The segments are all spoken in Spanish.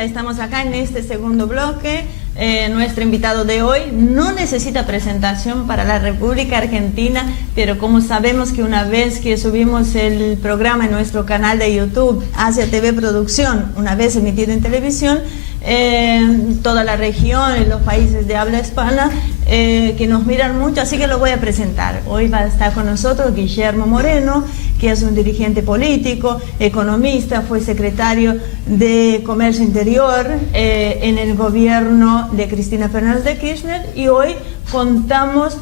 ya estamos acá en este segundo bloque. Nuestro invitado de hoy no necesita presentación para la República Argentina, pero como sabemos que una vez que subimos el programa en nuestro canal de YouTube, Asia TV Producción, una vez emitido en televisión, toda la región, en los países de habla hispana, que nos miran mucho, así que lo voy a presentar. Hoy va a estar con nosotros Guillermo Moreno, que es un dirigente político, economista, fue secretario de Comercio Interior en el gobierno de Cristina Fernández de Kirchner, y hoy contamos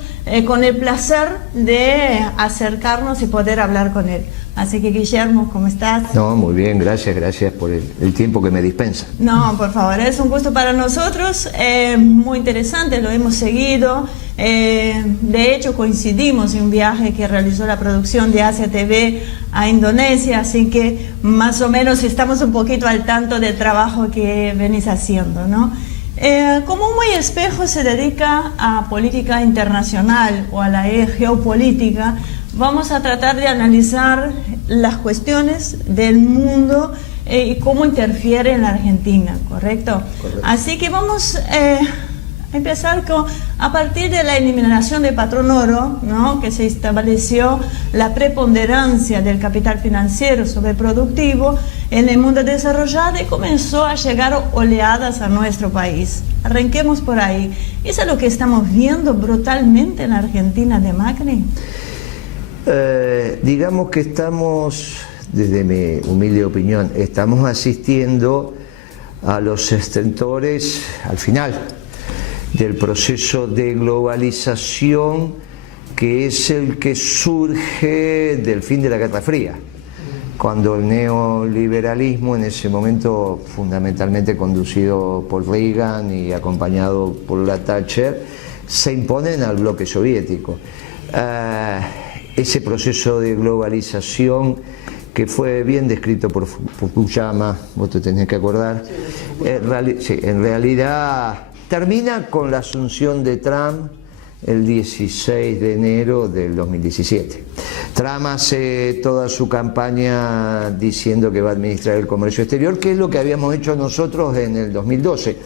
con el placer de acercarnos y poder hablar con él. Así que, Guillermo, ¿cómo estás? No, muy bien, gracias por el tiempo que me dispensa. No, por favor, es un gusto para nosotros, muy interesante, lo hemos seguido. De hecho, coincidimos en un viaje que realizó la producción de Asia TV a Indonesia, así que más o menos estamos un poquito al tanto del trabajo que venís haciendo, ¿no? Como Muy Espejo se dedica a política internacional o a la geopolítica, vamos a tratar de analizar las cuestiones del mundo y cómo interfiere en la Argentina, ¿correcto? Correcto. Así que vamos a empezar a partir de la eliminación del patrón oro, ¿no? Que se estableció la preponderancia del capital financiero sobre el productivo en el mundo desarrollado y comenzó a llegar oleadas a nuestro país. Arranquemos por ahí. ¿Eso es lo que estamos viendo brutalmente en la Argentina de Macri? Digamos que estamos, desde mi humilde opinión, estamos asistiendo a los estentores al final del proceso de globalización, que es el que surge del fin de la Guerra Fría, cuando el neoliberalismo, en ese momento fundamentalmente conducido por Reagan y acompañado por la Thatcher, se imponen al bloque soviético. Ese proceso de globalización, que fue bien descrito por Fukuyama, vos te tenés que acordar, en realidad termina con la asunción de Trump el 16 de enero del 2017. Trump hace toda su campaña diciendo que va a administrar el comercio exterior, que es lo que habíamos hecho nosotros en el 2012.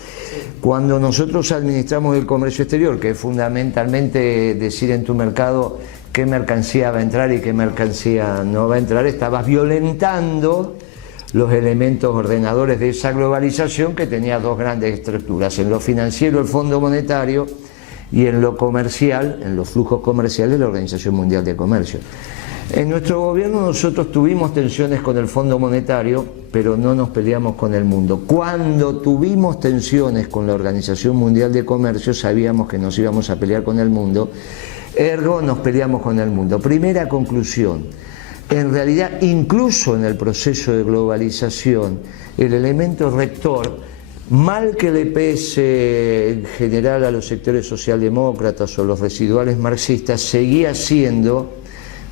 Cuando nosotros administramos el comercio exterior, que es fundamentalmente decir en tu mercado qué mercancía va a entrar y qué mercancía no va a entrar, estabas violentando los elementos ordenadores de esa globalización, que tenía dos grandes estructuras: en lo financiero el Fondo Monetario y en lo comercial, en los flujos comerciales, la Organización Mundial de Comercio. En nuestro gobierno nosotros tuvimos tensiones con el Fondo Monetario, pero no nos peleamos con el mundo. Cuando tuvimos tensiones con la Organización Mundial de Comercio, sabíamos que nos íbamos a pelear con el mundo, ergo nos peleamos con el mundo. Primera conclusión: en realidad, incluso en el proceso de globalización, el elemento rector, mal que le pese en general a los sectores socialdemócratas o los residuales marxistas, seguía siendo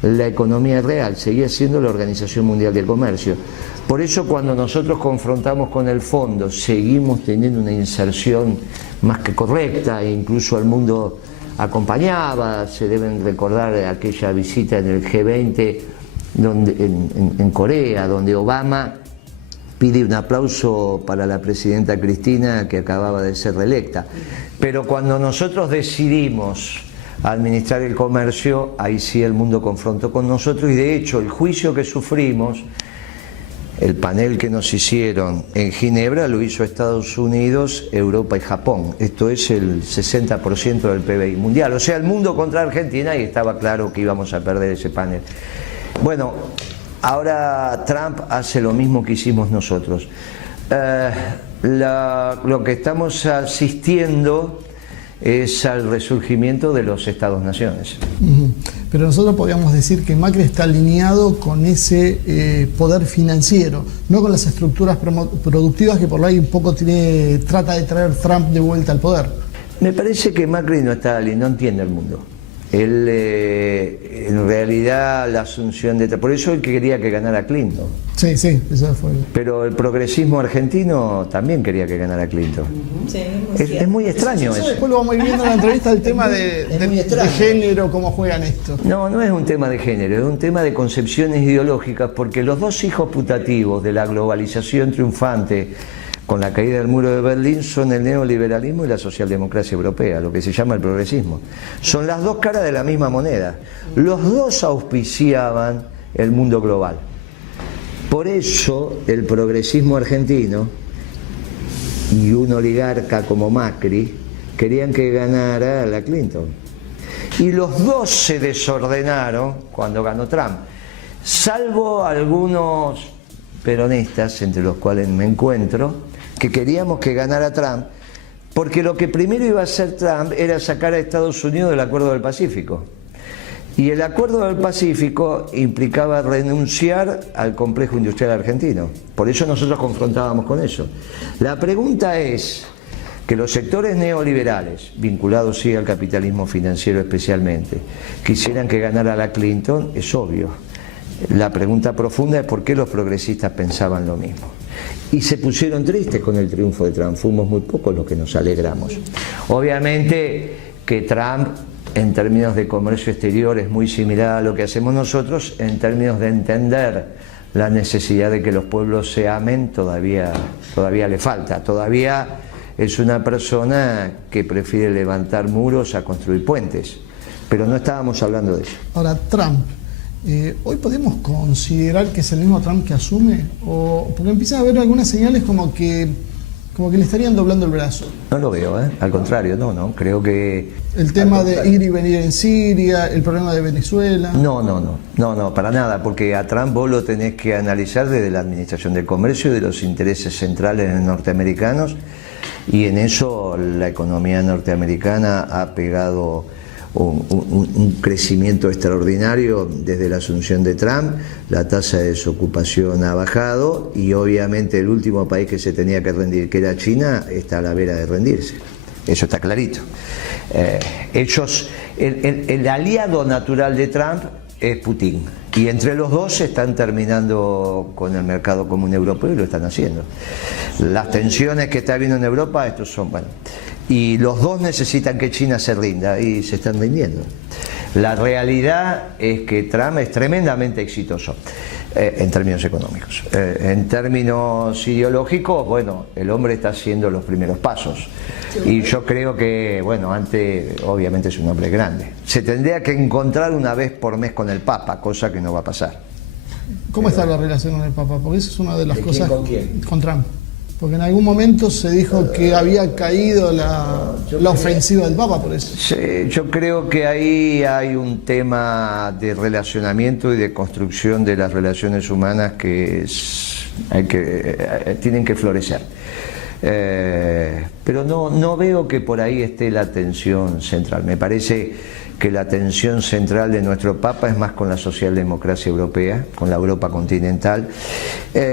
la economía real, seguía siendo la Organización Mundial de Comercio. Por eso, cuando nosotros confrontamos con el fondo, seguimos teniendo una inserción más que correcta, e incluso al mundo acompañaba. Se deben recordar aquella visita en el G20 en Corea, donde Obama pide un aplauso para la presidenta Cristina, que acababa de ser reelecta. Pero cuando nosotros decidimos administrar el comercio, ahí sí el mundo confrontó con nosotros, y de hecho el juicio que sufrimos, el panel que nos hicieron en Ginebra, lo hizo Estados Unidos, Europa y Japón. Esto es el 60% del PBI mundial. O sea, el mundo contra Argentina, y estaba claro que íbamos a perder ese panel. Bueno, ahora Trump hace lo mismo que hicimos nosotros. Lo que estamos asistiendo es al resurgimiento de los Estados-naciones. Pero nosotros podríamos decir que Macri está alineado con ese poder financiero, no con las estructuras productivas que por ahí un poco trata de traer Trump de vuelta al poder. Me parece que Macri no entiende el mundo. Él, en realidad, la asunción de... Por eso él quería que ganara Clinton. Sí, eso fue. Pero el progresismo argentino también quería que ganara Clinton. Sí, es muy extraño eso. Después lo vamos a ir viendo en la entrevista, el tema de género, cómo juegan esto. No es un tema de género, es un tema de concepciones ideológicas, porque los dos hijos putativos de la globalización triunfante, con la caída del muro de Berlín son el neoliberalismo y la socialdemocracia europea, lo que se llama el progresismo. Son las dos caras de la misma moneda. Los dos auspiciaban el mundo global. Por eso el progresismo argentino y un oligarca como Macri querían que ganara la Clinton. Y los dos se desordenaron cuando ganó Trump, salvo algunos peronistas, entre los cuales me encuentro, que queríamos que ganara Trump, porque lo que primero iba a hacer Trump era sacar a Estados Unidos del Acuerdo del Pacífico. Y el Acuerdo del Pacífico implicaba renunciar al complejo industrial argentino. Por eso nosotros confrontábamos con eso. La pregunta es que los sectores neoliberales, vinculados sí al capitalismo financiero especialmente, quisieran que ganara la Clinton, es obvio. La pregunta profunda es por qué los progresistas pensaban lo mismo. Y se pusieron tristes con el triunfo de Trump. Fuimos muy pocos los que nos alegramos. Obviamente que Trump, en términos de comercio exterior, es muy similar a lo que hacemos nosotros. En términos de entender la necesidad de que los pueblos se amen, todavía le falta. Todavía es una persona que prefiere levantar muros a construir puentes. Pero no estábamos hablando de eso. Ahora, Trump, ¿hoy podemos considerar que es el mismo Trump que asume? O porque empiezan a haber algunas señales como que le estarían doblando el brazo. No lo veo, al contrario, no, creo que... El tema de ir y venir en Siria, el problema de Venezuela... No, para nada, porque a Trump vos lo tenés que analizar desde la administración del comercio y de los intereses centrales norteamericanos, y en eso la economía norteamericana ha pegado un crecimiento extraordinario desde la asunción de Trump. La tasa de desocupación ha bajado y obviamente el último país que se tenía que rendir, que era China, está a la vera de rendirse. Eso está clarito. El aliado natural de Trump es Putin, y entre los dos se están terminando con el mercado común europeo y lo están haciendo. Las tensiones que está habiendo en Europa, estos son, bueno, y los dos necesitan que China se rinda y se están rindiendo. La realidad es que Trump es tremendamente exitoso en términos económicos. En términos ideológicos, bueno, el hombre está haciendo los primeros pasos. Y yo creo que, bueno, antes obviamente es un hombre grande. Se tendría que encontrar una vez por mes con el Papa, cosa que no va a pasar. ¿Cómo está la relación con el Papa? Porque eso es una de las cosas... ¿Con quién? Con Trump. Porque en algún momento se dijo que había caído la ofensiva del Papa por eso. Sí, yo creo que ahí hay un tema de relacionamiento y de construcción de las relaciones humanas que tienen que florecer. Pero no veo que por ahí esté la tensión central. Me parece que la tensión central de nuestro Papa es más con la socialdemocracia europea, con la Europa continental.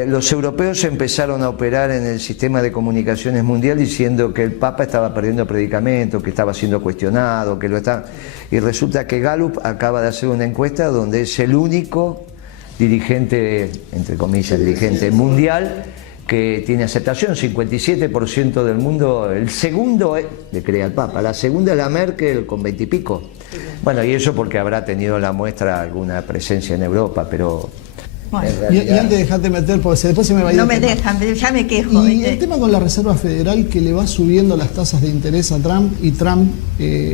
Los europeos empezaron a operar en el sistema de comunicaciones mundial diciendo que el Papa estaba perdiendo predicamento, que estaba siendo cuestionado, y resulta que Gallup acaba de hacer una encuesta donde es el único dirigente, entre comillas, dirigente mundial que tiene aceptación. 57% del mundo. El segundo le cree al Papa, la segunda es la Merkel con 20 y pico. Bueno, y eso porque habrá tenido la muestra alguna presencia en Europa, pero... Bueno, y antes de dejarte meter, porque después se me va a ir. No me dejan, ya me quejo. Y el tema con la Reserva Federal, que le va subiendo las tasas de interés a Trump, y Trump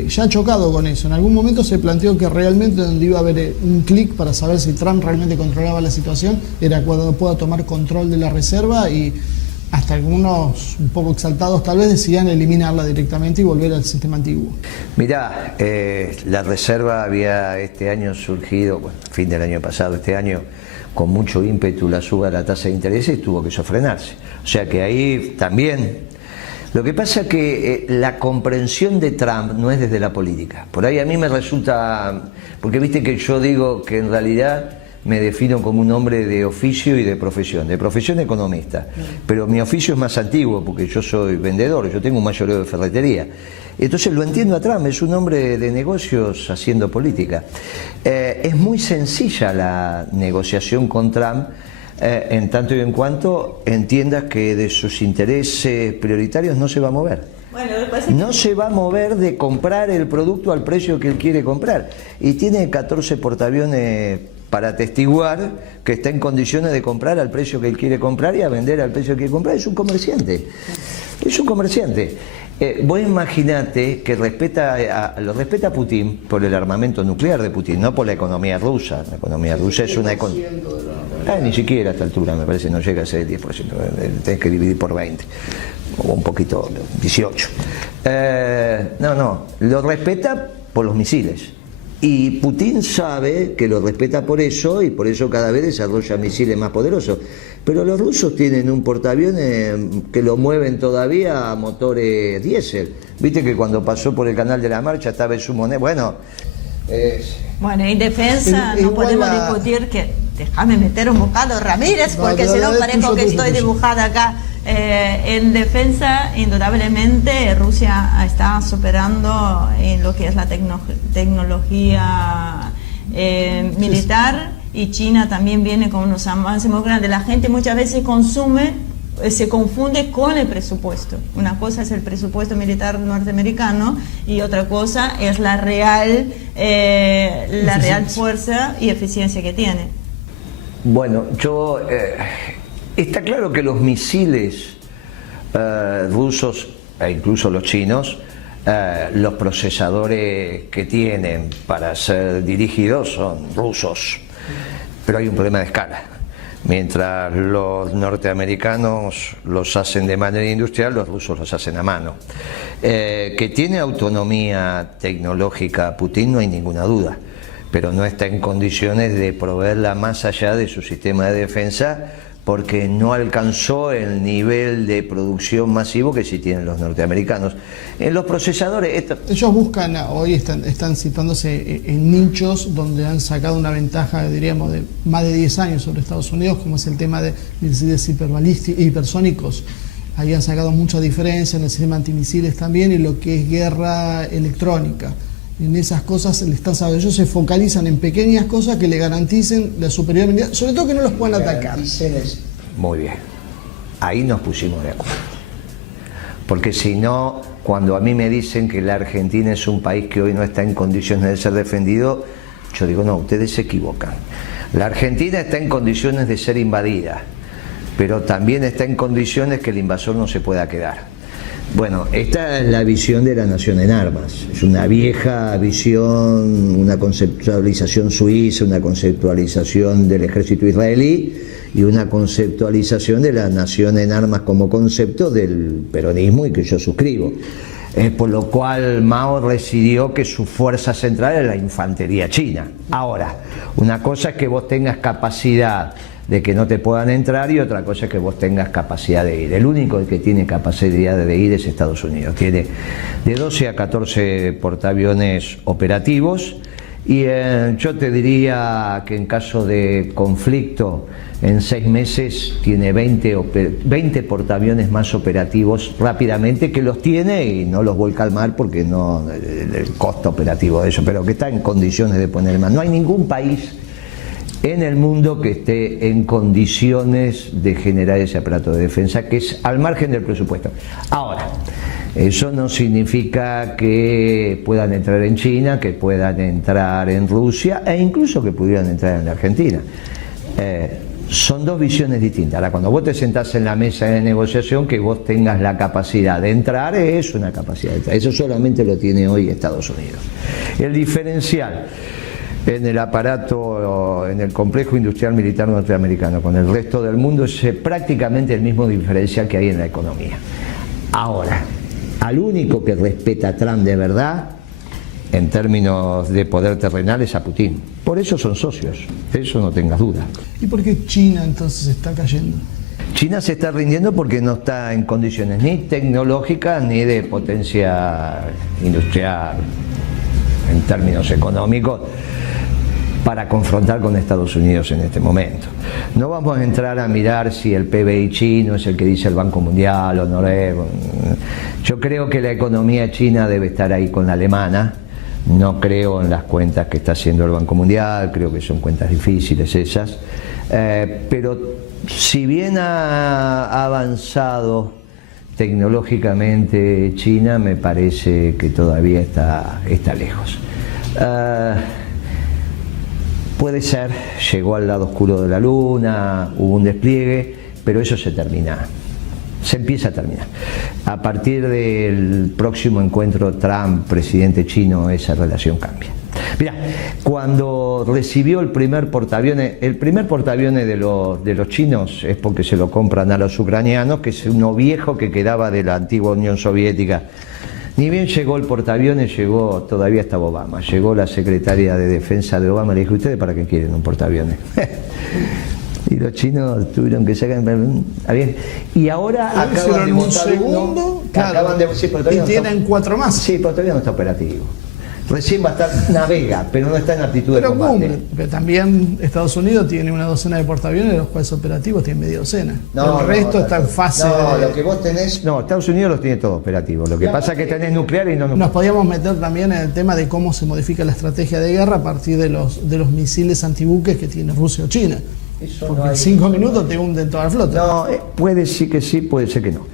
ya ha chocado con eso. En algún momento se planteó que realmente donde iba a haber un clic para saber si Trump realmente controlaba la situación era cuando pueda tomar control de la Reserva, y hasta algunos un poco exaltados tal vez decían eliminarla directamente y volver al sistema antiguo. Mirá, la Reserva había este año surgido, bueno, fin del año pasado, este año, con mucho ímpetu la suba de la tasa de interés y tuvo que sofrenarse. O sea que ahí también... Lo que pasa es que la comprensión de Trump no es desde la política. Por ahí a mí me resulta... Porque viste que yo digo que en realidad me defino como un hombre de oficio y de profesión economista. Pero mi oficio es más antiguo porque yo soy vendedor, yo tengo un mayoreo de ferretería. Entonces lo entiendo a Trump, es un hombre de negocios haciendo política. Es muy sencilla la negociación con Trump, en tanto y en cuanto entiendas que de sus intereses prioritarios no se va a mover. Bueno, no se va a mover de comprar el producto al precio que él quiere comprar. Y tiene 14 portaaviones para atestiguar que está en condiciones de comprar al precio que él quiere comprar y a vender al precio que quiere comprar. Es un comerciante. Es un comerciante. Vos imaginate que lo respeta Putin por el armamento nuclear de Putin, no por la economía rusa. La economía rusa es una economía... ni siquiera a esta altura, me parece, no llega a ser el 10%. Tenés que dividir por 20. O un poquito, 18. No, lo respeta por los misiles. Y Putin sabe que lo respeta por eso, y por eso cada vez desarrolla misiles más poderosos. Pero los rusos tienen un portaaviones que lo mueven todavía a motores diésel. Viste que cuando pasó por el Canal de la Mancha estaba en su moneda. Bueno, en defensa no podemos discutir que... Déjame meter un bocado, Ramírez, porque si no parezco que estoy dibujada acá. En defensa, indudablemente, Rusia está superando en lo que es la tecnología militar, y China también viene con unos avances muy grandes. La gente muchas veces se confunde con el presupuesto. Una cosa es el presupuesto militar norteamericano y otra cosa es la real fuerza y eficiencia que tiene. Bueno, está claro que los misiles rusos e incluso los chinos, los procesadores que tienen para ser dirigidos son rusos, pero hay un problema de escala. Mientras los norteamericanos los hacen de manera industrial, los rusos los hacen a mano. Que tiene autonomía tecnológica Putin, no hay ninguna duda, pero no está en condiciones de proveerla más allá de su sistema de defensa, porque no alcanzó el nivel de producción masivo que sí tienen los norteamericanos. En los procesadores... Ellos buscan, hoy están situándose en nichos donde han sacado una ventaja, diríamos, de más de 10 años sobre Estados Unidos, como es el tema de misiles hipersónicos. Ahí han sacado mucha diferencia en el sistema antimisiles también, y lo que es guerra electrónica. En esas cosas ellos se focalizan en pequeñas cosas que le garanticen la superioridad, sobre todo que no los puedan atacar. Muy bien, ahí nos pusimos de acuerdo, porque si no, cuando a mí me dicen que la Argentina es un país que hoy no está en condiciones de ser defendido, yo digo, no, ustedes se equivocan. La Argentina está en condiciones de ser invadida, pero también está en condiciones que el invasor no se pueda quedar. Bueno, esta es la visión de la nación en armas. Es una vieja visión, una conceptualización suiza, una conceptualización del ejército israelí y una conceptualización de la nación en armas como concepto del peronismo, y que yo suscribo. Por lo cual Mao decidió que su fuerza central es la infantería china. Ahora, una cosa es que vos tengas capacidad de que no te puedan entrar, y otra cosa es que vos tengas capacidad de ir. El único que tiene capacidad de ir es Estados Unidos. Tiene de 12 a 14 portaaviones operativos, y yo te diría que en caso de conflicto, en 6 meses tiene 20 portaaviones más operativos rápidamente, que los tiene y no los vuelca al mar porque no el costo operativo de eso, pero que está en condiciones de poner más. No hay ningún país en el mundo que esté en condiciones de generar ese aparato de defensa, que es al margen del presupuesto. Ahora, eso no significa que puedan entrar en China, que puedan entrar en Rusia, e incluso que pudieran entrar en la Argentina. Son dos visiones distintas. Ahora, cuando vos te sentás en la mesa de negociación, que vos tengas la capacidad de entrar, es una capacidad de entrar. Eso solamente lo tiene hoy Estados Unidos. El diferencial en el aparato, en el complejo industrial militar norteamericano con el resto del mundo es prácticamente el mismo diferencial que hay en la economía. Ahora, al único que respeta a Trump de verdad, en términos de poder terrenal, es a Putin. Por eso son socios, eso no tengas duda. ¿Y por qué China entonces está cayendo? China se está rindiendo porque no está en condiciones ni tecnológicas ni de potencia industrial, en términos económicos, para confrontar con Estados Unidos en este momento. No vamos a entrar a mirar si el PBI chino es el que dice el Banco Mundial o no es. Yo creo que la economía china debe estar ahí con la alemana. No creo en las cuentas que está haciendo el Banco Mundial, creo que son cuentas difíciles esas. Pero si bien ha avanzado tecnológicamente China, me parece que todavía está lejos. Puede ser, llegó al lado oscuro de la luna, hubo un despliegue, pero eso se termina. Se empieza a terminar. A partir del próximo encuentro Trump-presidente chino, esa relación cambia. Mira, cuando recibió el primer portaaviones de los chinos es porque se lo compran a los ucranianos, que es uno viejo que quedaba de la antigua Unión Soviética. Ni bien llegó el portaaviones, todavía estaba Obama, llegó la secretaria de Defensa de Obama, le dijo, ¿ustedes para qué quieren un portaaviones? Y los chinos tuvieron que sacar bien. Y ahora acaban de montar segundo, claro, y tienen 4 más. Sí, pero todavía no está operativo. Recién va a estar, navega, pero no está en actitud de combate. Pero también Estados Unidos tiene una docena de portaaviones, de los cuales operativos tiene media docena. El resto está en fase. Lo que vos tenés. No, Estados Unidos los tiene todos operativos. Lo que pasa es que tenés nuclear y no nuclear. Nos podíamos meter también en el tema de cómo se modifica la estrategia de guerra a partir de los misiles antibuques que tiene Rusia o China. Porque en 5 minutos te hunden toda la flota. No, puede ser que sí, puede ser que no.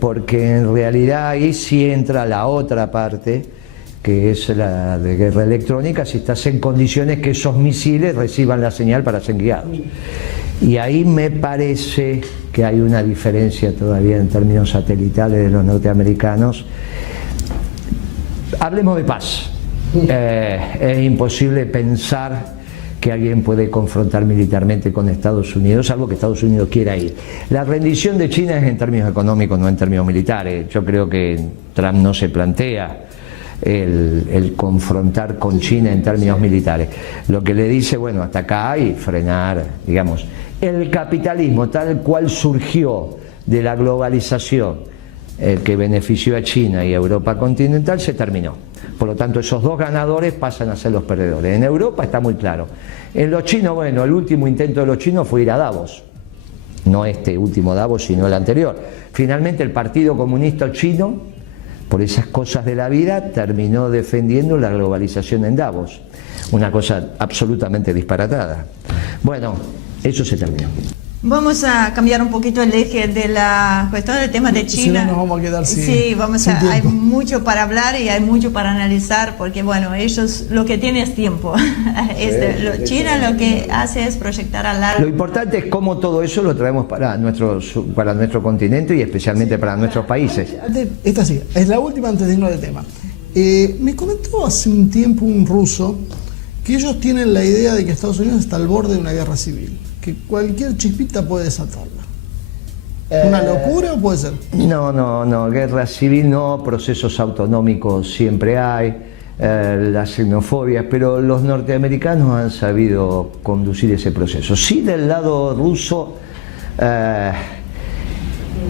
Porque en realidad ahí sí entra la otra parte, que es la de guerra electrónica, si estás en condiciones que esos misiles reciban la señal para ser guiados. Y ahí me parece que hay una diferencia todavía en términos satelitales de los norteamericanos. Hablemos de paz. Es imposible pensar que alguien puede confrontar militarmente con Estados Unidos, salvo que Estados Unidos quiera ir. La rendición de China es en términos económicos, no en términos militares. Yo creo que Trump no se plantea el confrontar con China en términos militares. Lo que le dice, bueno, hasta acá y frenar, digamos, el capitalismo tal cual surgió de la globalización que benefició a China y a Europa continental se terminó. Por lo tanto, esos dos ganadores pasan a ser los perdedores. En Europa está muy claro. En los chinos, bueno, el último intento de los chinos fue ir a Davos. No este último Davos, sino el anterior. Finalmente, el Partido Comunista Chino, por esas cosas de la vida, terminó defendiendo la globalización en Davos. Una cosa absolutamente disparatada. Bueno, eso se terminó. Vamos a cambiar un poquito el eje de la cuestión del tema de China. Si no, nos vamos a quedar sin hay mucho para hablar y hay mucho para analizar, porque bueno, ellos lo que tienen es tiempo. China lo que hace es proyectar a largo. Lo importante es cómo todo eso lo traemos para nuestro continente y especialmente para nuestros países. Esta sí, es la última antes de irnos del tema. Me comentó hace un tiempo un ruso que ellos tienen la idea de que Estados Unidos está al borde de una guerra civil, que cualquier chispita puede desatarla. ¿Una locura o puede ser? No, guerra civil no, procesos autonómicos siempre hay, las xenofobias, pero los norteamericanos han sabido conducir ese proceso. Sí, del lado ruso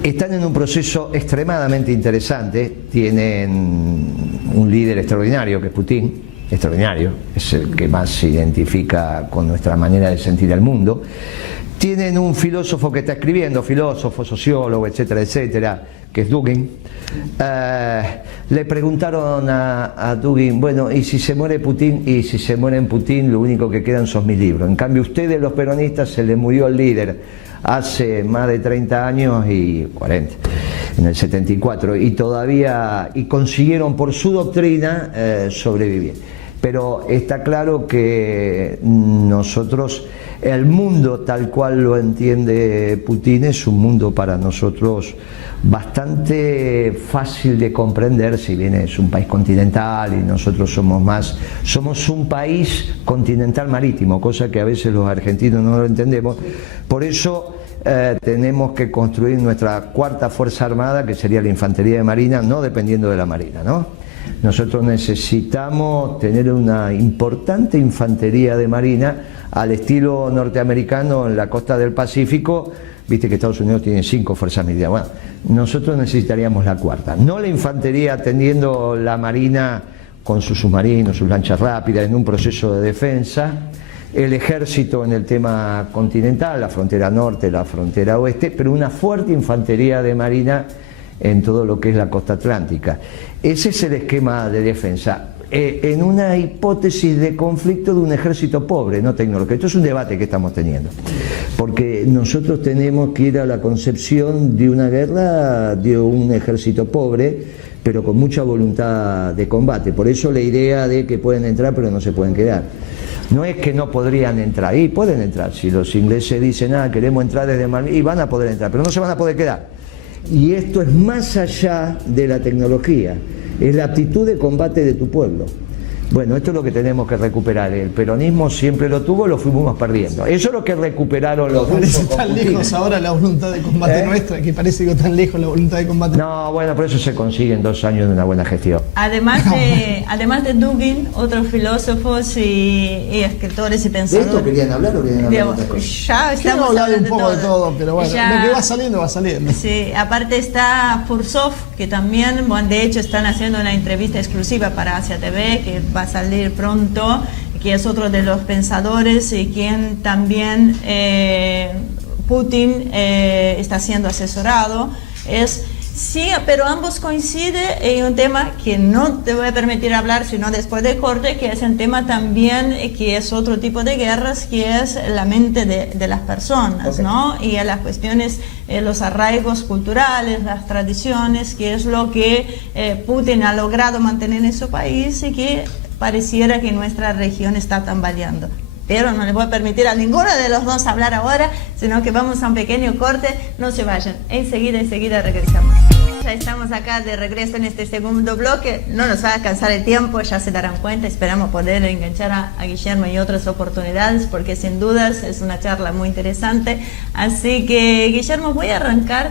están en un proceso extremadamente interesante, tienen un líder extraordinario que es Putin, extraordinario, es el que más se identifica con nuestra manera de sentir el mundo. Tienen un filósofo que está escribiendo, filósofo, sociólogo, etcétera, etcétera, que es Dugin. Le preguntaron a Dugin, bueno, ¿y si se muere Putin? Y si se muere Putin, lo único que quedan son mis libros. En cambio, ustedes, los peronistas, se les murió el líder hace más de 30 años y 40, en el 74, y consiguieron por su doctrina sobrevivir. Pero está claro que nosotros, el mundo tal cual lo entiende Putin, es un mundo para nosotros bastante fácil de comprender, si bien es un país continental y nosotros somos un país continental marítimo, cosa que a veces los argentinos no lo entendemos. Por eso tenemos que construir nuestra cuarta fuerza armada, que sería la infantería de marina, no dependiendo de la marina, ¿no? Nosotros necesitamos tener una importante infantería de marina al estilo norteamericano en la costa del Pacífico. Viste que Estados Unidos tiene 5 fuerzas militares. Bueno, nosotros necesitaríamos la cuarta. No la infantería atendiendo la marina con sus submarinos, sus lanchas rápidas en un proceso de defensa. El ejército en el tema continental, la frontera norte, la frontera oeste, pero una fuerte infantería de marina en todo lo que es la costa atlántica. Ese es el esquema de defensa. En una hipótesis de conflicto de un ejército pobre, no tecnológico. Esto es un debate que estamos teniendo, porque nosotros tenemos que ir a la concepción de una guerra de un ejército pobre, pero con mucha voluntad de combate. Por eso la idea de que pueden entrar pero no se pueden quedar. No es que no podrían entrar, y pueden entrar. Si los ingleses dicen, queremos entrar desde Malvinas, y van a poder entrar, pero no se van a poder quedar. Y esto es más allá de la tecnología, es la aptitud de combate de tu pueblo. Bueno, esto es lo que tenemos que recuperar. El peronismo siempre lo tuvo, lo fuimos perdiendo. Eso es lo que recuperaron los grupos. Parece tan lejos ahora la voluntad de combate nuestra, que parece que tan lejos la voluntad de combate. No, bueno, por eso se consigue en 2 años de una buena gestión. Además de Dugin, otros filósofos y escritores y pensadores. ¿De esto querían hablar o querían hablar de otras cosas? Ya estamos hablando un poco de todo, pero bueno, ya, lo que va saliendo, va saliendo. Sí, aparte está Fursov, que también, bueno, de hecho están haciendo una entrevista exclusiva para Asia TV, que va a salir pronto, que es otro de los pensadores y quien también Putin está siendo asesorado. Sí, pero ambos coinciden en un tema que no te voy a permitir hablar sino después del corte, que es el tema también que es otro tipo de guerras, que es la mente de las personas, ¿no? Y las cuestiones, los arraigos culturales, las tradiciones, que es lo que Putin ha logrado mantener en su país y que pareciera que nuestra región está tambaleando. Pero no les voy a permitir a ninguno de los dos hablar ahora, sino que vamos a un pequeño corte. No se vayan, enseguida regresamos. Ya estamos acá de regreso en este segundo bloque. No nos va a alcanzar el tiempo, ya se darán cuenta. Esperamos poder enganchar a Guillermo y otras oportunidades, porque sin dudas es una charla muy interesante. Así que, Guillermo, voy a arrancar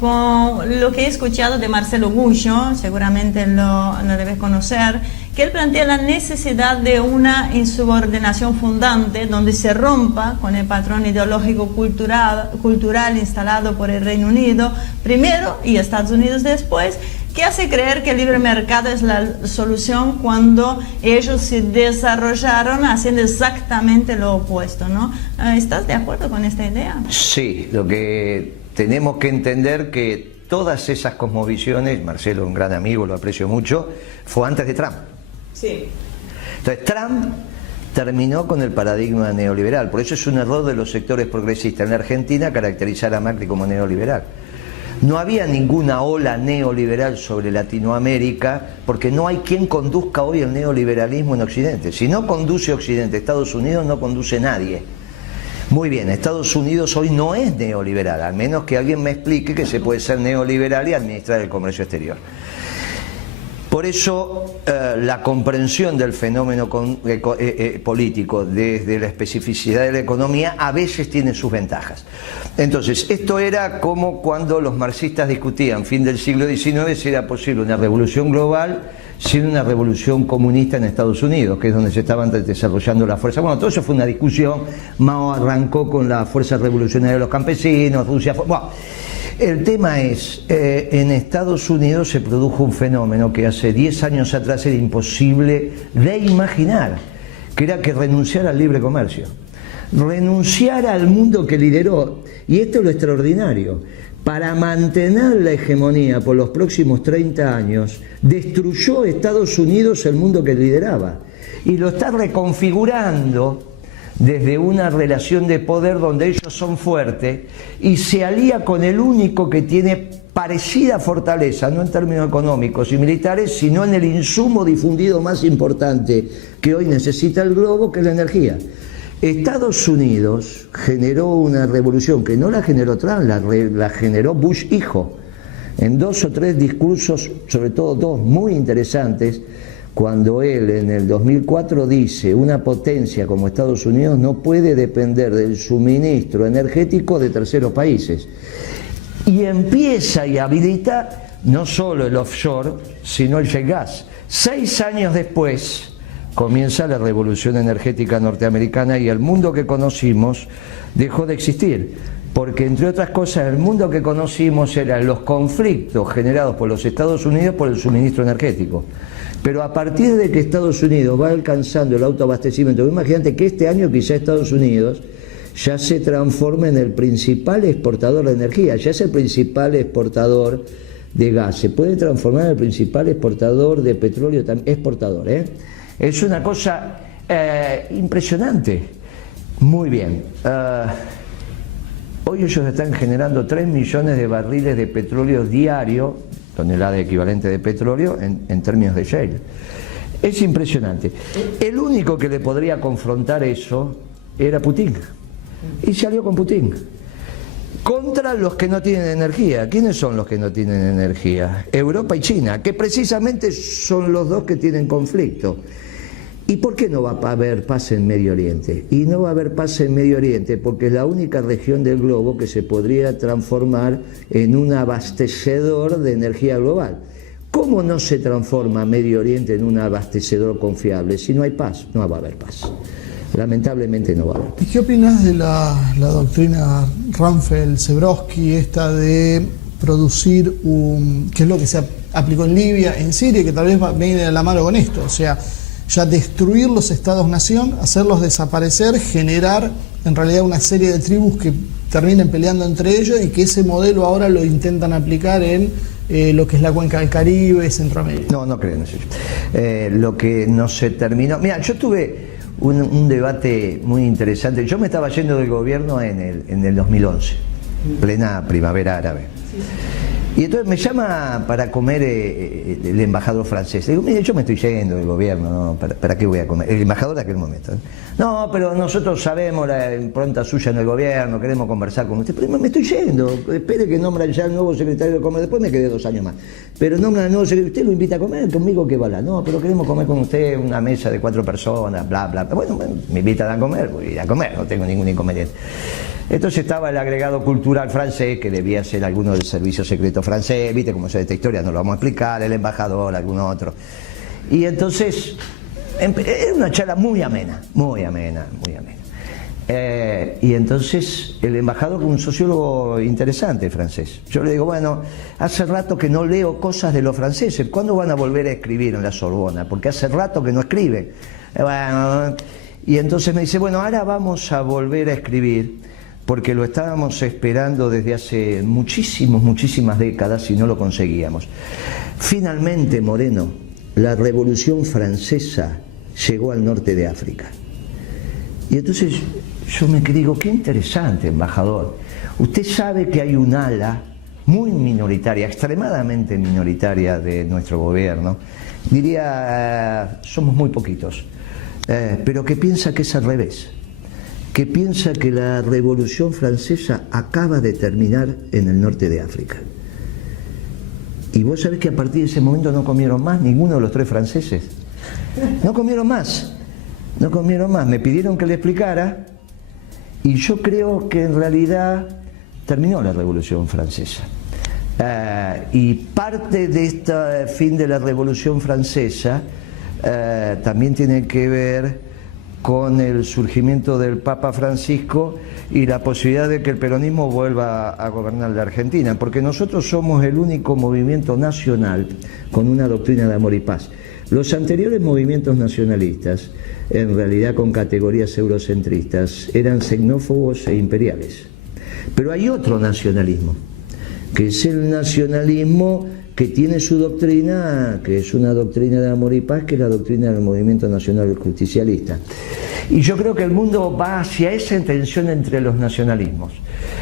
con lo que he escuchado de Marcelo Gullo, seguramente lo debes conocer, que él plantea la necesidad de una insubordinación fundante donde se rompa con el patrón ideológico cultural instalado por el Reino Unido primero y Estados Unidos después, que hace creer que el libre mercado es la solución cuando ellos se desarrollaron haciendo exactamente lo opuesto, ¿no? ¿Estás de acuerdo con esta idea? Sí, lo que tenemos que entender que todas esas cosmovisiones, Marcelo, un gran amigo, lo aprecio mucho, fue antes de Trump. Sí. Entonces Trump terminó con el paradigma neoliberal, por eso es un error de los sectores progresistas en la Argentina caracterizar a Macri como neoliberal. No había ninguna ola neoliberal sobre Latinoamérica porque no hay quien conduzca hoy el neoliberalismo en Occidente. Si no conduce Occidente, Estados Unidos, no conduce nadie. Muy bien, Estados Unidos hoy no es neoliberal, al menos que alguien me explique que se puede ser neoliberal y administrar el comercio exterior. Por eso la comprensión del fenómeno político desde la especificidad de la economía a veces tiene sus ventajas. Entonces, esto era como cuando los marxistas discutían, fin del siglo XIX, si era posible una revolución global sin una revolución comunista en Estados Unidos, que es donde se estaban desarrollando las fuerzas. Bueno, todo eso fue una discusión. Mao arrancó con la fuerza revolucionaria de los campesinos, Rusia fue... Bueno, el tema es, en Estados Unidos se produjo un fenómeno que hace 10 años atrás era imposible de imaginar, que era que renunciara al libre comercio, renunciara al mundo que lideró, y esto es lo extraordinario, para mantener la hegemonía por los próximos 30 años, destruyó Estados Unidos el mundo que lideraba, y lo está reconfigurando desde una relación de poder donde ellos son fuertes y se alía con el único que tiene parecida fortaleza, no en términos económicos y militares, sino en el insumo difundido más importante que hoy necesita el globo, que es la energía. Estados Unidos generó una revolución que no la generó Trump, la generó Bush hijo, en 2 o 3 discursos, sobre todo 2 muy interesantes, cuando él en el 2004 dice una potencia como Estados Unidos no puede depender del suministro energético de terceros países. Y empieza y habilita no solo el offshore, sino el shale gas. 6 años después comienza la revolución energética norteamericana y el mundo que conocimos dejó de existir. Porque, entre otras cosas, el mundo que conocimos eran los conflictos generados por los Estados Unidos por el suministro energético. Pero a partir de que Estados Unidos va alcanzando el autoabastecimiento, imagínate que este año quizá Estados Unidos ya se transforma en el principal exportador de energía, ya es el principal exportador de gas, se puede transformar en el principal exportador de petróleo, exportador, ¿eh? Es una cosa impresionante. Muy bien. Hoy ellos están generando 3 millones de barriles de petróleo diario, tonelada equivalente de petróleo, en términos de shale. Es impresionante. El único que le podría confrontar eso era Putin. Y salió con Putin. Contra los que no tienen energía. ¿Quiénes son los que no tienen energía? Europa y China, que precisamente son los dos que tienen conflicto. ¿Y por qué no va a haber paz en Medio Oriente? Y no va a haber paz en Medio Oriente porque es la única región del globo que se podría transformar en un abastecedor de energía global. ¿Cómo no se transforma Medio Oriente en un abastecedor confiable? Si no hay paz, no va a haber paz. Lamentablemente no va a haber. ¿Y qué opinas de la doctrina Rumsfeld-Zebrowski, esta de producir qué es lo que se aplicó en Libia, en Siria, que tal vez viene a la mano con esto? O sea, ya destruir los estados-nación, hacerlos desaparecer, generar en realidad una serie de tribus que terminen peleando entre ellos y que ese modelo ahora lo intentan aplicar en lo que es la cuenca del Caribe, Centroamérica. No creo en eso. Lo que no se terminó... Mira, yo tuve un debate muy interesante. Yo me estaba yendo del gobierno en el 2011, plena primavera árabe. Y entonces me llama para comer el embajador francés. Le digo, mire, yo me estoy yendo del gobierno, ¿no? ¿Para qué voy a comer? El embajador de aquel momento. No, pero nosotros sabemos la impronta suya en el gobierno, queremos conversar con usted. Pero me estoy yendo, espere que nombren ya el nuevo secretario de Comercio. Después me quedé 2 años más. Pero nombran al nuevo secretario, usted lo invita a comer, conmigo que va la. No, pero queremos comer con usted una mesa de 4 personas, bla, bla. Bueno, me invitan a comer, voy a ir a comer, no tengo ningún inconveniente. Entonces estaba el agregado cultural francés, que debía ser alguno del servicio secreto francés, viste cómo es esta historia, no lo vamos a explicar, el embajador, algún otro. Y entonces, era una charla muy amena. Y entonces el embajador, un sociólogo interesante francés, yo le digo, bueno, hace rato que no leo cosas de los franceses, ¿cuándo van a volver a escribir en la Sorbona? Porque hace rato que no escriben. Bueno, y entonces me dice, bueno, ahora vamos a volver a escribir, porque lo estábamos esperando desde hace muchísimas décadas y no lo conseguíamos. Finalmente, Moreno, la Revolución Francesa llegó al norte de África. Y entonces yo me digo, qué interesante, embajador. Usted sabe que hay un ala muy minoritaria, extremadamente minoritaria de nuestro gobierno, diría, somos muy poquitos, pero que piensa que es al revés, que piensa que la Revolución Francesa acaba de terminar en el norte de África. Y vos sabés que a partir de ese momento no comieron más ninguno de los 3 franceses. No comieron más. Me pidieron que le explicara y yo creo que en realidad terminó la Revolución Francesa. Y parte de este fin de la Revolución Francesa también tiene que ver con el surgimiento del Papa Francisco y la posibilidad de que el peronismo vuelva a gobernar la Argentina, porque nosotros somos el único movimiento nacional con una doctrina de amor y paz. Los anteriores movimientos nacionalistas, en realidad con categorías eurocentristas, eran xenófobos e imperiales. Pero hay otro nacionalismo, que es el nacionalismo que tiene su doctrina, que es una doctrina de amor y paz, que es la doctrina del movimiento nacional justicialista. Y yo creo que el mundo va hacia esa tensión entre los nacionalismos.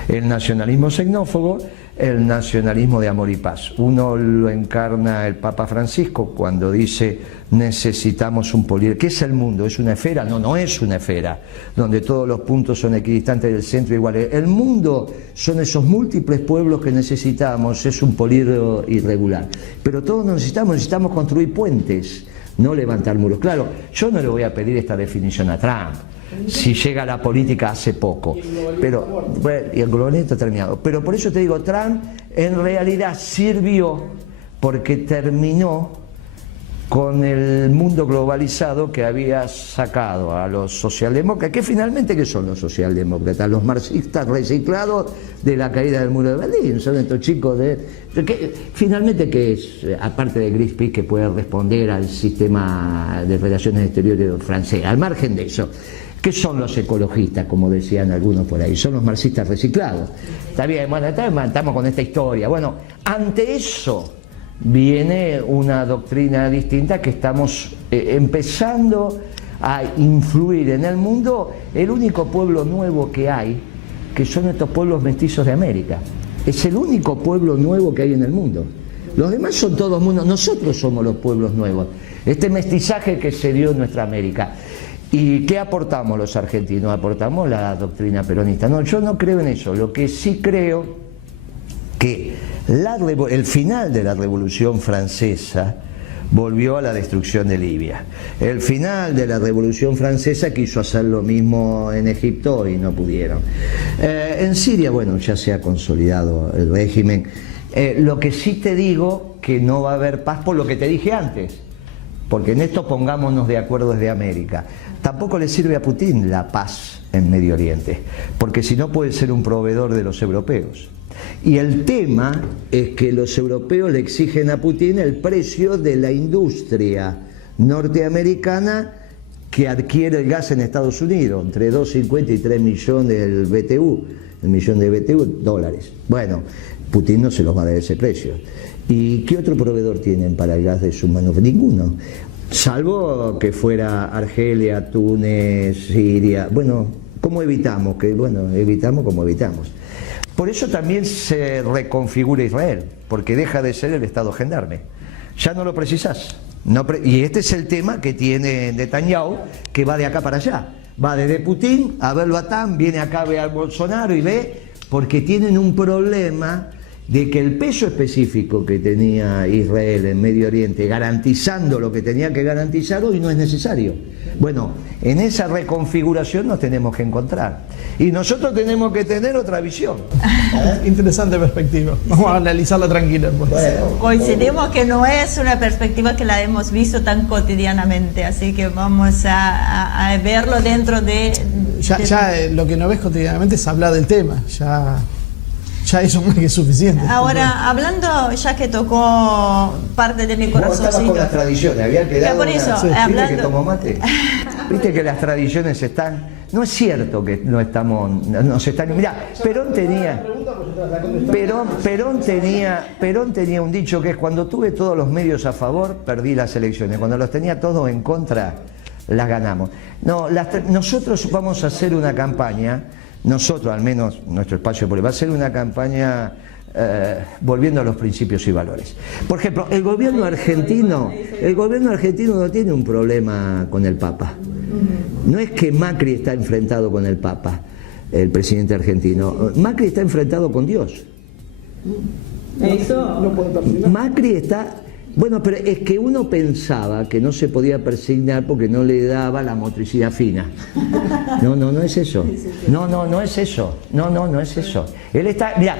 El nacionalismo xenófobo, el nacionalismo de amor y paz. Uno lo encarna el Papa Francisco cuando dice necesitamos un poliedro. ¿Qué es el mundo? ¿Es una esfera? No, no es una esfera, donde todos los puntos son equidistantes del centro iguales. El mundo son esos múltiples pueblos que necesitamos, es un poliedro irregular. Pero todos necesitamos construir puentes, no levantar muros. Claro, yo no le voy a pedir esta definición a Trump. Si llega a la política hace poco, pero bueno, y el globalismo está terminado. Pero por eso te digo, Trump en realidad sirvió porque terminó con el mundo globalizado que había sacado a los socialdemócratas, que finalmente, ¿qué son los socialdemócratas? Los marxistas reciclados de la caída del muro de Berlín, son estos chicos finalmente, ¿qué es? Aparte de Greenpeace, que puede responder al sistema de relaciones exteriores francés, al margen de eso, ¿qué son los ecologistas, como decían algunos por ahí? Son los marxistas reciclados. Está bien, bueno, estamos con esta historia. Bueno, ante eso viene una doctrina distinta que estamos empezando a influir en el mundo. El único pueblo nuevo que hay, que son estos pueblos mestizos de América. Es el único pueblo nuevo que hay en el mundo. Los demás son todos mundos, nosotros somos los pueblos nuevos. Este mestizaje que se dio en nuestra América. ¿Y qué aportamos los argentinos? Aportamos la doctrina peronista. No, yo no creo en eso. Lo que sí creo que el final de la Revolución Francesa volvió a la destrucción de Libia. El final de la Revolución Francesa quiso hacer lo mismo en Egipto y no pudieron. En Siria, bueno, ya se ha consolidado el régimen. Lo que sí te digo, que no va a haber paz por lo que te dije antes, porque en esto pongámonos de acuerdo desde América. Tampoco le sirve a Putin la paz en Medio Oriente, porque si no puede ser un proveedor de los europeos. Y el tema es que los europeos le exigen a Putin el precio de la industria norteamericana que adquiere el gas en Estados Unidos, entre 2,50 y 3 millones el BTU, el millón de BTU, dólares. Bueno, Putin no se los va a dar ese precio. ¿Y qué otro proveedor tienen para el gas de sus manos? Ninguno. Salvo que fuera Argelia, Túnez, Siria. Bueno, ¿cómo evitamos? Evitamos como evitamos. Por eso también se reconfigura Israel, porque deja de ser el Estado gendarme. Ya no lo precisás. Y este es el tema que tiene Netanyahu, que va de acá para allá. Va desde Putin a verlo a Tam, viene acá, ve a Bolsonaro y ve, porque tienen un problema de que el peso específico que tenía Israel en Medio Oriente, garantizando lo que tenía que garantizar, hoy no es necesario. Bueno, en esa reconfiguración nos tenemos que encontrar. Y nosotros tenemos que tener otra visión. Interesante perspectiva. Vamos a analizarla tranquila. Pues. Bueno, coincidimos que no es una perspectiva que la hemos visto tan cotidianamente, así que vamos a verlo dentro de... Ya lo que no ves cotidianamente es hablar del tema, ya eso más que suficiente. Ahora, hablando, ya que tocó parte de mi corazoncito. Con las tradiciones, había quedado. Por eso, ¿Viste hablando... que tomo mate? Viste que las tradiciones están. No es cierto que no estamos. Nos están. Mirá, Perón tenía un dicho que es: cuando tuve todos los medios a favor, perdí las elecciones. Cuando los tenía todos en contra, las ganamos. No, nosotros vamos a hacer una campaña. Nosotros, al menos nuestro espacio, va a ser una campaña volviendo a los principios y valores. Por ejemplo, el gobierno argentino no tiene un problema con el Papa. No es que Macri está enfrentado con el Papa, el presidente argentino. Macri está enfrentado con Dios. Macri está... Bueno, pero es que uno pensaba que no se podía persignar porque no le daba la motricidad fina. No es eso. No es eso. No es eso. Él está, mira,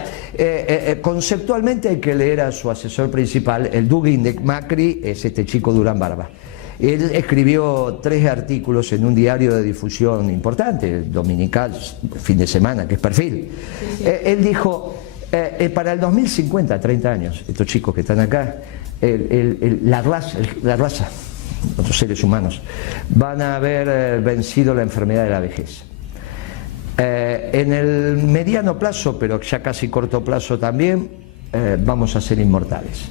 conceptualmente hay que leer a su asesor principal, el Dugin de Macri, es este chico Durán Barba. Él escribió 3 artículos en un diario de difusión importante, el dominical, fin de semana, que es Perfil. Él dijo, para el 2050, 30 años, estos chicos que están acá, la raza, otros seres humanos, van a haber vencido la enfermedad de la vejez. En el mediano plazo, pero ya casi corto plazo también, vamos a ser inmortales.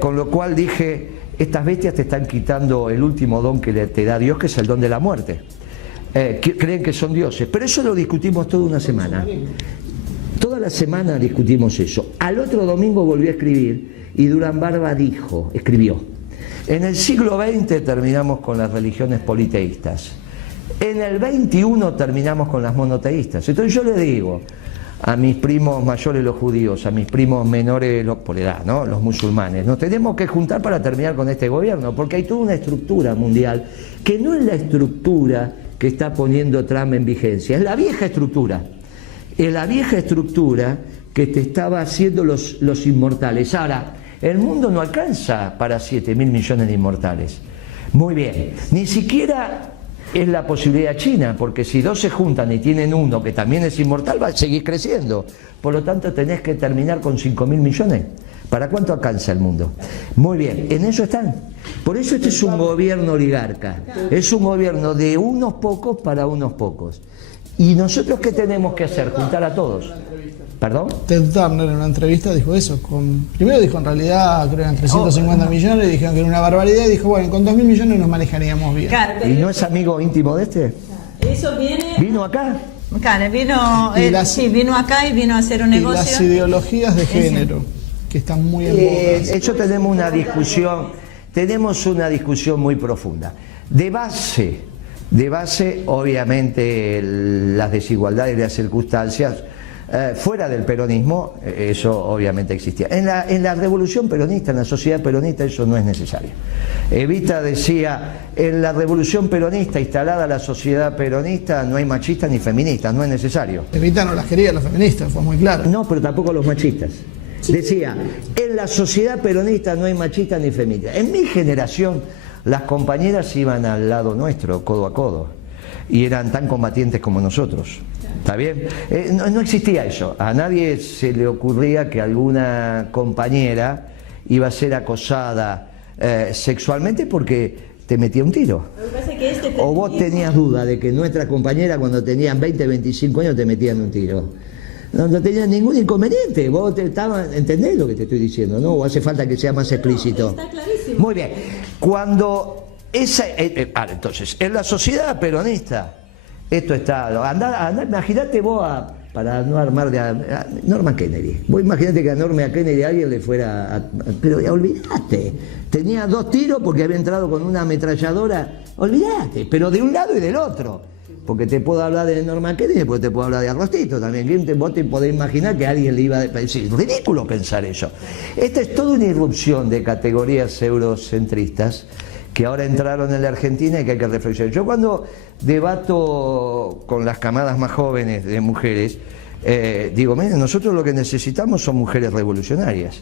Con lo cual dije, estas bestias te están quitando el último don que te da Dios, que es el don de la muerte. Creen que son dioses, pero eso lo discutimos toda una semana. Toda la semana discutimos eso. Al otro domingo volví a escribir y Durán Barba escribió: en el siglo XX terminamos con las religiones politeístas, en el XXI terminamos con las monoteístas. Entonces yo le digo a mis primos mayores los judíos, a mis primos menores por edad, ¿no?, los musulmanes, nos tenemos que juntar para terminar con este gobierno, porque hay toda una estructura mundial que no es la estructura que está poniendo Trump en vigencia, es la vieja estructura. Es la vieja estructura que te estaba haciendo los inmortales. Ahora, el mundo no alcanza para 7.000 millones de inmortales. Muy bien, ni siquiera es la posibilidad china, porque si 2 se juntan y tienen uno que también es inmortal, va a seguir creciendo. Por lo tanto, tenés que terminar con 5.000 millones. ¿Para cuánto alcanza el mundo? Muy bien, en eso están. Por eso este es un gobierno oligarca. Es un gobierno de unos pocos para unos pocos. ¿Y nosotros qué tenemos que hacer? Juntar a todos. ¿Perdón? Ted Turner en una entrevista dijo eso. Primero dijo, en realidad, creo que eran 350 millones, dijeron que era una barbaridad, y dijo, bueno, con 2.000 millones nos manejaríamos bien. Claro, ¿Y no es amigo íntimo de este? Eso viene... ¿Vino acá? Claro, vino acá y vino a hacer un negocio. Y las ideologías de género que están muy en boga. Eso tenemos una discusión muy profunda. De base, obviamente, las desigualdades y las circunstancias, fuera del peronismo, eso obviamente existía. En la revolución peronista, en la sociedad peronista, eso no es necesario. Evita decía, en la revolución peronista, instalada la sociedad peronista, no hay machistas ni feministas, no es necesario. Evita no las quería los feministas, fue muy claro. No, pero tampoco los machistas. Decía, en la sociedad peronista no hay machistas ni feministas. En mi generación, las compañeras iban al lado nuestro, codo a codo, y eran tan combatientes como nosotros. ¿Está bien? No existía eso. A nadie se le ocurría que alguna compañera iba a ser acosada sexualmente porque te metía un tiro. O vos tenías duda de que nuestras compañeras cuando tenían 20, 25 años te metían un tiro. No tenían ningún inconveniente. Vos ¿entendés lo que te estoy diciendo? ¿No? ¿O hace falta que sea más explícito? Está clarísimo. Muy bien. Entonces, en la sociedad peronista, esto está... Imagínate vos, para no armar a Norma Kennedy. Vos imaginate que a Norma Kennedy alguien le fuera... pero ya olvidate. Tenía 2 tiros porque había entrado con una ametralladora. Olvidate, pero de un lado y del otro. Porque te puedo hablar de Norma Kennedy y después te puedo hablar de Arrostito también. Vos te podés imaginar que alguien le iba a decir, ridículo pensar eso. Esta es toda una irrupción de categorías eurocentristas que ahora entraron en la Argentina y que hay que reflexionar. Yo cuando debato con las camadas más jóvenes de mujeres, digo, miren, nosotros lo que necesitamos son mujeres revolucionarias.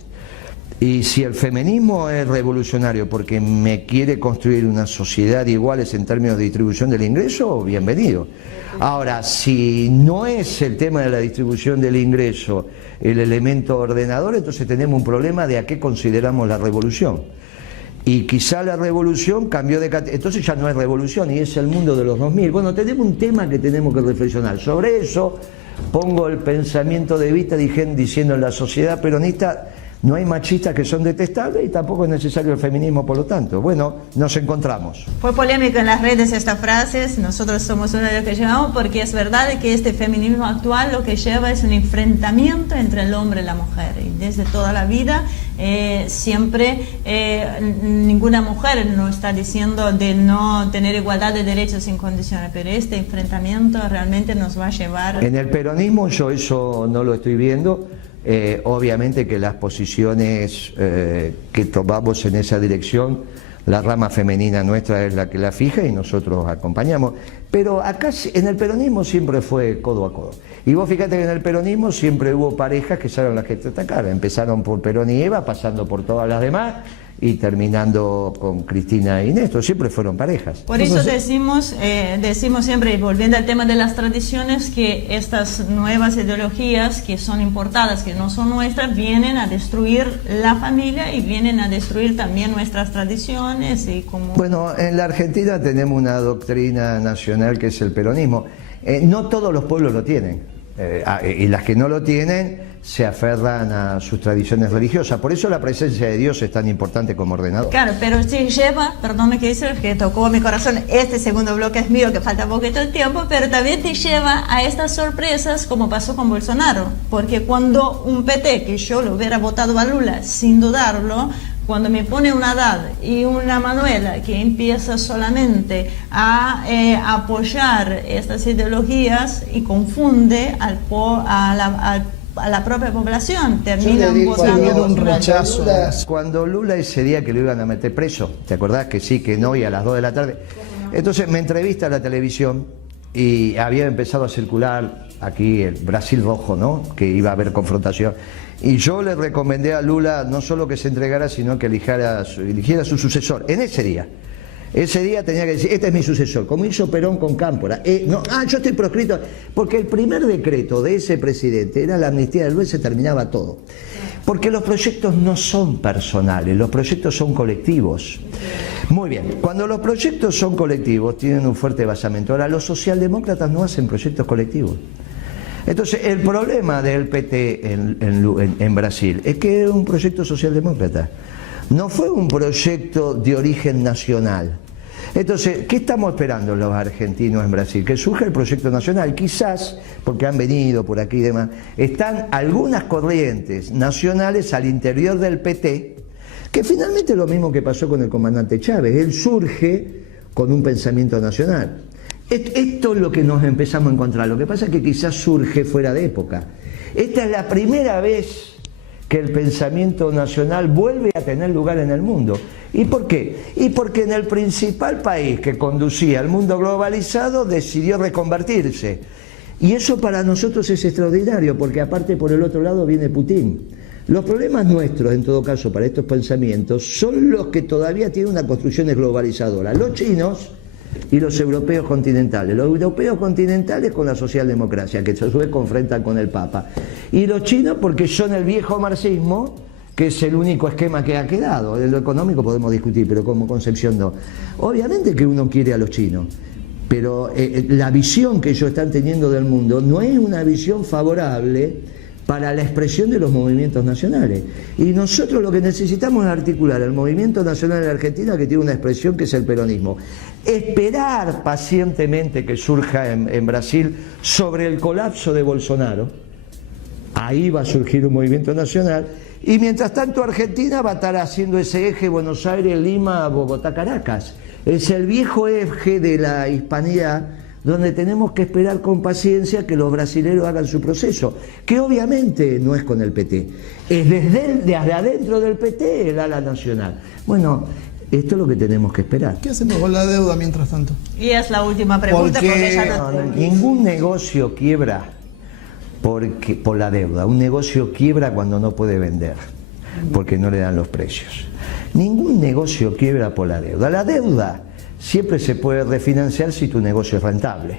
Y si el feminismo es revolucionario porque me quiere construir una sociedad de iguales en términos de distribución del ingreso, bienvenido. Ahora, si no es el tema de la distribución del ingreso el elemento ordenador, entonces tenemos un problema de a qué consideramos la revolución. Y quizá la revolución cambió de categoría, entonces ya no es revolución y es el mundo de los 2000. Bueno, tenemos un tema que tenemos que reflexionar. Sobre eso pongo el pensamiento de vista diciendo en la sociedad peronista no hay machistas que son detestables y tampoco es necesario el feminismo, por lo tanto. Bueno, nos encontramos. Fue polémico en las redes estas frases, nosotros somos uno de los que llevamos, porque es verdad que este feminismo actual lo que lleva es un enfrentamiento entre el hombre y la mujer. Y desde toda la vida siempre ninguna mujer nos está diciendo de no tener igualdad de derechos sin condiciones, pero este enfrentamiento realmente nos va a llevar... En el peronismo yo eso no lo estoy viendo. Obviamente que las posiciones que tomamos en esa dirección, la rama femenina nuestra es la que la fija y nosotros acompañamos, pero acá en el peronismo siempre fue codo a codo. Y vos fíjate que en el peronismo siempre hubo parejas que fueron las que te atacaron, empezaron por Perón y Eva, pasando por todas las demás y terminando con Cristina y Néstor, siempre fueron parejas. Por eso decimos siempre, volviendo al tema de las tradiciones, que estas nuevas ideologías que son importadas, que no son nuestras, vienen a destruir la familia y vienen a destruir también nuestras tradiciones. Bueno, en la Argentina tenemos una doctrina nacional que es el peronismo. No todos los pueblos lo tienen, y las que no lo tienen se aferran a sus tradiciones religiosas. Por eso la presencia de Dios es tan importante como ordenador. Claro, pero si lleva, perdóname que dice, que tocó mi corazón, este segundo bloque es mío, que falta poquito el tiempo, pero también te lleva a estas sorpresas como pasó con Bolsonaro, porque cuando un PT, que yo lo hubiera votado a Lula sin dudarlo, cuando me pone una Haddad y una Manuela que empieza solamente a apoyar estas ideologías y confunde a la propia población, terminan votando un rechazo. Cuando Lula ese día que lo iban a meter preso, ¿te acordás que sí, que no, y a las 2 de la tarde? Entonces me entrevista a la televisión y había empezado a circular aquí el Brasil rojo, ¿no? Que iba a haber confrontación. Y yo le recomendé a Lula no solo que se entregara, sino que eligiera su sucesor en ese día. Ese día tenía que decir, este es mi sucesor, como hizo Perón con Cámpora. Yo estoy proscrito, porque el primer decreto de ese presidente era la amnistía del Luis, se terminaba todo. Porque los proyectos no son personales, los proyectos son colectivos. Muy bien, cuando los proyectos son colectivos tienen un fuerte basamento. Ahora, los socialdemócratas no hacen proyectos colectivos. Entonces, el problema del PT en Brasil es que es un proyecto socialdemócrata. No fue un proyecto de origen nacional. Entonces, ¿qué estamos esperando los argentinos en Brasil? Que surja el proyecto nacional, quizás, porque han venido por aquí y demás, están algunas corrientes nacionales al interior del PT, que finalmente es lo mismo que pasó con el comandante Chávez, él surge con un pensamiento nacional. Esto es lo que nos empezamos a encontrar, lo que pasa es que quizás surge fuera de época. Esta es la primera vez que el pensamiento nacional vuelve a tener lugar en el mundo. ¿Y por qué? Y porque en el principal país que conducía al mundo globalizado decidió reconvertirse. Y eso para nosotros es extraordinario, porque aparte por el otro lado viene Putin. Los problemas nuestros, en todo caso, para estos pensamientos, son los que todavía tienen una construcción globalizadora. Los chinos y los europeos continentales. Los europeos continentales con la socialdemocracia, que a su vez confrontan con el Papa. Y los chinos porque son el viejo marxismo, que es el único esquema que ha quedado. En lo económico podemos discutir, pero como concepción no. Obviamente que uno quiere a los chinos, pero la visión que ellos están teniendo del mundo no es una visión favorable para la expresión de los movimientos nacionales. Y nosotros lo que necesitamos es articular el movimiento nacional en Argentina, que tiene una expresión que es el peronismo. Esperar pacientemente que surja en Brasil sobre el colapso de Bolsonaro. Ahí va a surgir un movimiento nacional. Y mientras tanto Argentina va a estar haciendo ese eje Buenos Aires, Lima, Bogotá, Caracas. Es el viejo eje de la hispanidad, donde tenemos que esperar con paciencia que los brasileños hagan su proceso, que obviamente no es con el PT, es desde adentro del PT el ala nacional. Bueno, esto es lo que tenemos que esperar. ¿Qué hacemos con la deuda mientras tanto? Y es la última pregunta. Porque ya ningún negocio quiebra por la deuda. Un negocio quiebra cuando no puede vender, porque no le dan los precios. Ningún negocio quiebra por la deuda. La deuda siempre se puede refinanciar si tu negocio es rentable.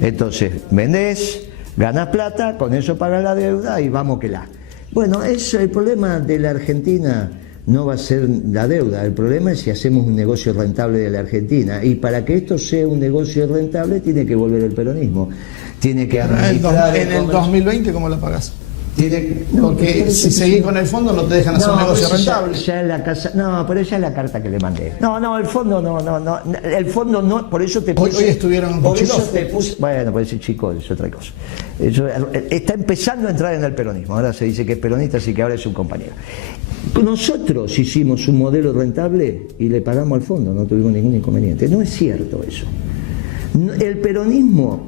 Entonces, vendés, ganas plata, con eso pagas la deuda y vamos que la. Bueno, el problema de la Argentina no va a ser la deuda, el problema es si hacemos un negocio rentable de la Argentina. Y para que esto sea un negocio rentable tiene que volver el peronismo. Tiene que administrar en el 2020, ¿cómo la pagás? Porque si seguís con el fondo no te dejan hacer un negocio rentable. Ya en la casa, no, pero ya es la carta que le mandé. No, el fondo no, el fondo no, por eso te puse. Hoy estuvieron por eso te puse, bueno, por ese chico es otra cosa. Está empezando a entrar en el peronismo, ahora se dice que es peronista, así que ahora es un compañero. Nosotros hicimos un modelo rentable y le pagamos al fondo, no tuvimos ningún inconveniente. No es cierto eso. El peronismo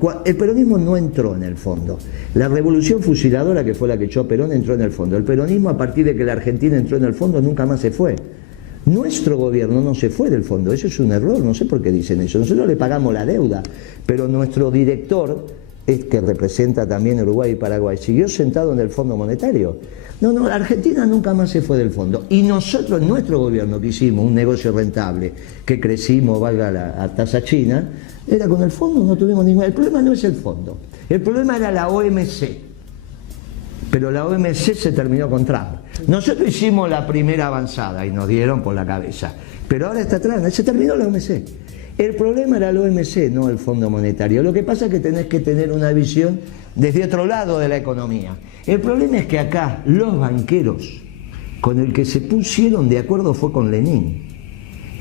no entró en el fondo. La revolución fusiladora, que fue la que echó a Perón, entró en el fondo. El peronismo, a partir de que la Argentina entró en el fondo, nunca más se fue. Nuestro gobierno no se fue del fondo, eso es un error, no sé por qué dicen eso. Nosotros le pagamos la deuda, pero nuestro director, que representa también Uruguay y Paraguay, siguió sentado en el Fondo Monetario. No, Argentina nunca más se fue del fondo. Y nosotros, en nuestro gobierno, que hicimos un negocio rentable, que crecimos, valga la tasa china, era con el fondo, no tuvimos ningún. El problema no es el fondo, el problema era la OMC. Pero la OMC se terminó con Trump. Nosotros hicimos la primera avanzada y nos dieron por la cabeza. Pero ahora está atrás, se terminó la OMC. El problema era el OMC, no el Fondo Monetario. Lo que pasa es que tenés que tener una visión desde otro lado de la economía. El problema es que acá los banqueros, con el que se pusieron de acuerdo fue con Lenin.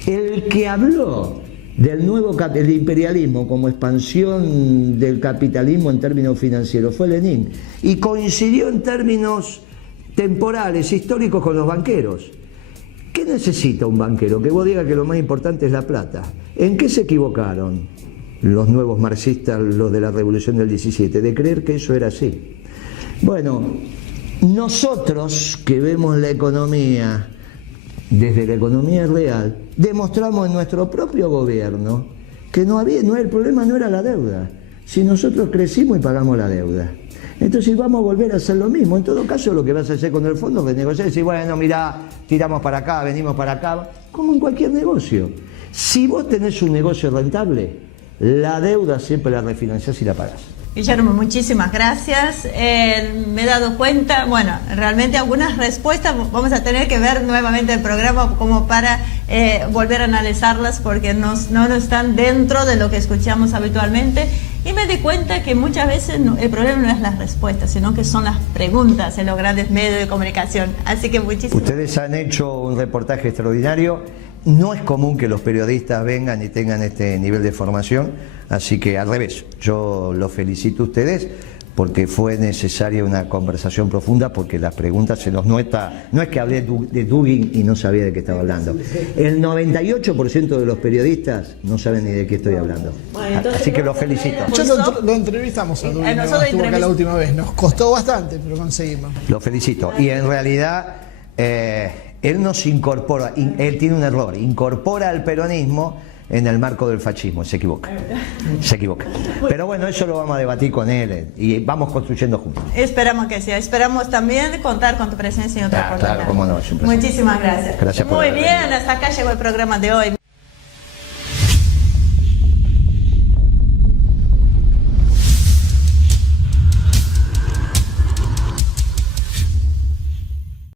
El que habló del imperialismo como expansión del capitalismo en términos financieros fue Lenin. Y coincidió en términos temporales, históricos con los banqueros. ¿Qué necesita un banquero? Que vos digas que lo más importante es la plata. ¿En qué se equivocaron los nuevos marxistas, los de la Revolución del 17? De creer que eso era así. Bueno, nosotros que vemos la economía desde la economía real, demostramos en nuestro propio gobierno que el problema no era la deuda. Si nosotros crecimos y pagamos la deuda. Entonces vamos a volver a hacer lo mismo. En todo caso, lo que vas a hacer con el fondo es renegociar y decir, bueno, mirá, tiramos para acá, venimos para acá, como en cualquier negocio. Si vos tenés un negocio rentable, la deuda siempre la refinanciás y la pagás. Guillermo, muchísimas gracias. Me he dado cuenta, bueno, realmente algunas respuestas vamos a tener que ver nuevamente el programa como para volver a analizarlas porque no están dentro de lo que escuchamos habitualmente. Y me di cuenta que muchas veces el problema no es las respuestas, sino que son las preguntas en los grandes medios de comunicación. Así que muchísimas gracias. Ustedes han hecho un reportaje extraordinario No es común que los periodistas vengan y tengan este nivel de formación, así que al revés, yo los felicito a ustedes porque fue necesaria una conversación profunda, porque las preguntas se nos nota, no es que hablé de Dugin y no sabía de qué estaba hablando. El 98% de los periodistas no saben ni de qué estoy hablando. Bueno, entonces, así que los felicito. Ya lo entrevistamos a Dugin, estuvo acá la última vez. Nos costó bastante, pero conseguimos. Lo felicito. Y en realidad, él nos incorpora, él tiene un error, incorpora al peronismo en el marco del fascismo, se equivoca. Se equivoca. Pero bueno, eso lo vamos a debatir con él y vamos construyendo juntos. Esperamos que sea. Esperamos también contar con tu presencia en otra oportunidad. Claro, cómo no, siempre. Muchísimas gracias. Gracias por Muy haber bien, venido. hasta acá llegó el programa de hoy.